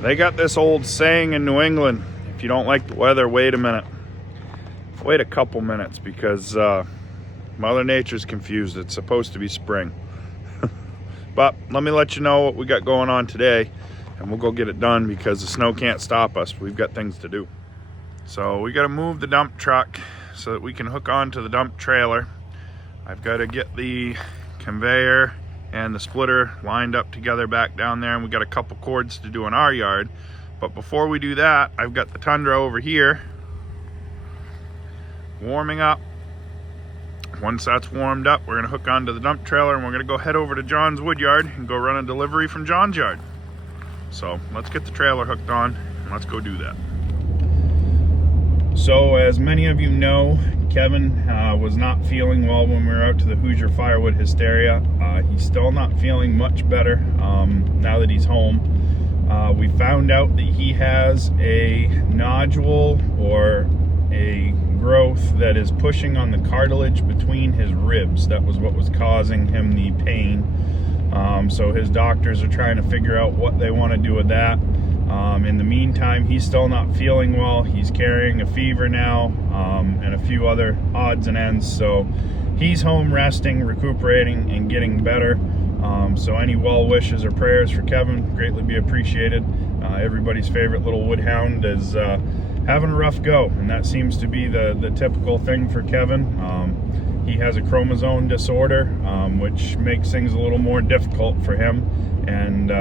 They got this old saying in New England, if you don't like the weather, wait a minute. Wait a couple minutes, because Mother Nature's confused. It's supposed to be spring. But let me let you know what we got going on today, and we'll go get it done because the snow can't stop us. We've got things to do. So we got to move the dump truck so that we can hook onto the dump trailer. I've got to get the conveyor and the splitter lined up together back down there, and we got a couple cords to do in our yard. But before we do that, I've got the Tundra over here warming up. Once that's warmed up, we're gonna hook onto the dump trailer and we're gonna go head over to John's woodyard and go run a delivery from John's yard. So let's get the trailer hooked on and let's go do that. So as many of you know, Kevin was not feeling well when we were out to the Hoosier Firewood hysteria. He's still not feeling much better now that he's home. We found out that he has a nodule or a growth that is pushing on the cartilage between his ribs. That was what was causing him the pain. So his doctors are trying to figure out what they want to do with that. In the meantime, he's still not feeling well. He's carrying a fever now, and a few other odds and ends. So he's home resting, recuperating, and getting better. So any well wishes or prayers for Kevin greatly be appreciated. Everybody's favorite little woodhound is having a rough go, and that seems to be the typical thing for Kevin. He has a chromosome disorder, which makes things a little more difficult for him, and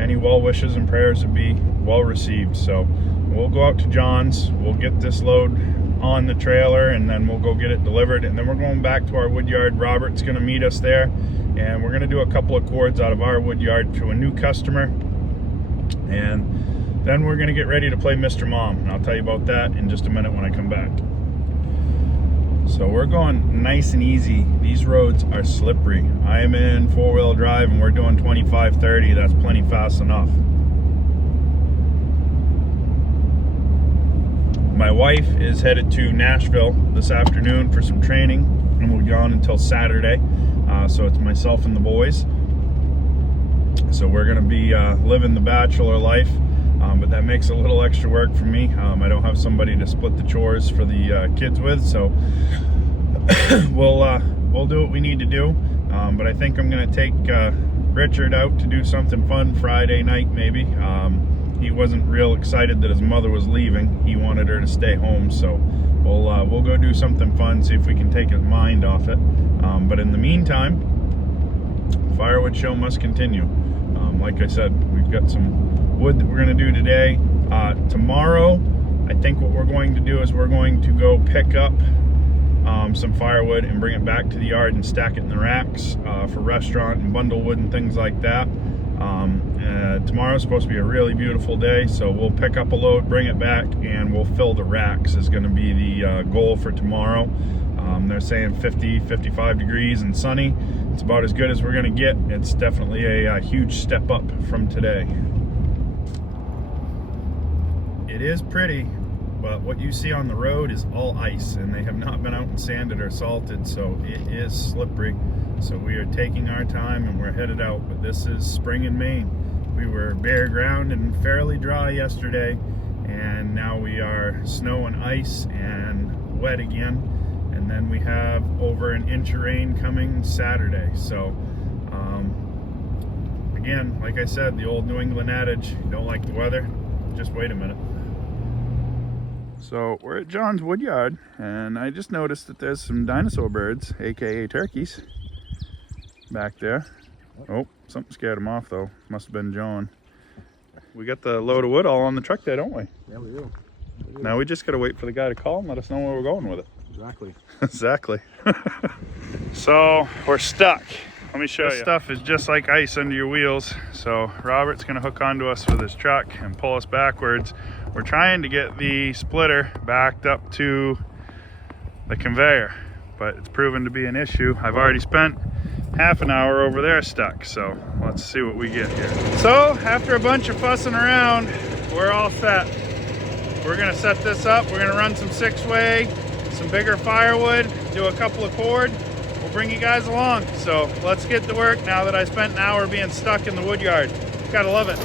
any well wishes and prayers would be well received. So we'll go out to John's, we'll get this load on the trailer, and then we'll go get it delivered, and then we're going back to our woodyard. Robert's going to meet us there, and we're going to do a couple of cords out of our woodyard to a new customer, and then we're going to get ready to play Mr. Mom, and I'll tell you about that in just a minute when I come back. So we're going nice and easy. These roads are slippery. I am in four-wheel drive and we're doing 25-30. That's plenty fast enough. My wife is headed to Nashville this afternoon for some training, and we'll be on until Saturday. So it's myself and the boys. So we're going to be living the bachelor life. But that makes a little extra work for me. I don't have somebody to split the chores for the kids with, so we'll do what we need to do. But I think I'm going to take Richard out to do something fun Friday night, maybe. He wasn't real excited that his mother was leaving. He wanted her to stay home, so we'll go do something fun, see if we can take his mind off it. But in the meantime, Firewood show must continue. Like I said, we've got some wood that we're going to do today. Tomorrow, I think what we're going to do is we're going to go pick up some firewood and bring it back to the yard and stack it in the racks for restaurant and bundle wood and things like that. Tomorrow's supposed to be a really beautiful day, so we'll pick up a load, bring it back, and we'll fill the racks is going to be the goal for tomorrow. They're saying 50, 55 degrees and sunny. It's about as good as we're going to get. It's definitely a huge step up from today. It is pretty, but what you see on the road is all ice, and they have not been out and sanded or salted, so it is slippery. So we are taking our time and we're headed out, but this is spring in Maine. We were bare ground and fairly dry yesterday, and now we are snow and ice and wet again. And then we have over an inch of rain coming Saturday. So again, like I said, the old New England adage, you don't like the weather, just wait a minute. So we're at John's woodyard, and I just noticed that there's some dinosaur birds, aka turkeys, back there. Oh, something scared them off though. Must have been John. We got the load of wood all on the truck there, don't we? Yeah, we do. Now we just gotta wait for the guy to call and let us know where we're going with it. Exactly. Exactly. So we're stuck. Let me show you. This stuff is just like ice under your wheels. So Robert's gonna hook onto us with his truck and pull us backwards. We're trying to get the splitter backed up to the conveyor, but it's proven to be an issue. I've already spent half an hour over there stuck, so let's see what we get here. So after a bunch of fussing around, we're all set. We're gonna set this up. We're gonna run some 6-way, some bigger firewood, do a couple of cord. We'll bring you guys along. So let's get to work now that I spent an hour being stuck in the wood yard. Gotta love it.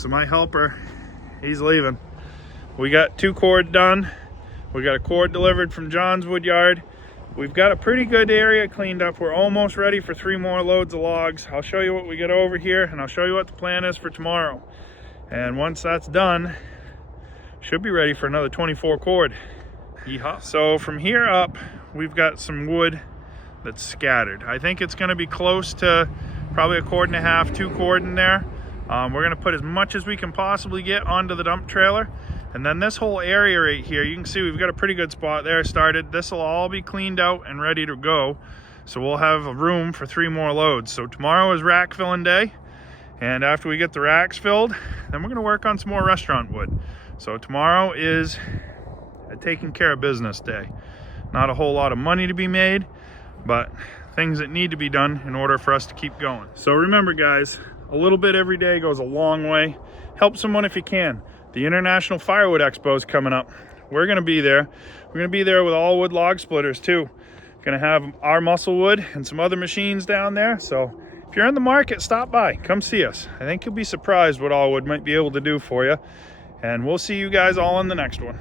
So my helper, he's leaving. We got 2 cord done. We got a cord delivered from John's Woodyard. We've got a pretty good area cleaned up. We're almost ready for 3 more loads of logs. I'll show you what we get over here, and I'll show you what the plan is for tomorrow. And once that's done, should be ready for another 24 cord. Yeehaw. So from here up, we've got some wood that's scattered. I think it's gonna be close to probably 1.5 cord, 2 cord in there. We're gonna put as much as we can possibly get onto the dump trailer. And then this whole area right here, you can see we've got a pretty good spot there started. This will all be cleaned out and ready to go. So we'll have a room for 3 more loads. So tomorrow is rack filling day. And after we get the racks filled, then we're gonna work on some more restaurant wood. So tomorrow is a taking care of business day. Not a whole lot of money to be made, but things that need to be done in order for us to keep going. So remember guys, a little bit every day goes a long way. Help someone if you can. The International Firewood Expo is coming up. We're gonna be there. We're gonna be there with all wood log splitters too. Gonna have our muscle wood and some other machines down there. So if you're in the market, stop by, come see us. I think you'll be surprised what all wood might be able to do for you. And we'll see you guys all in the next one.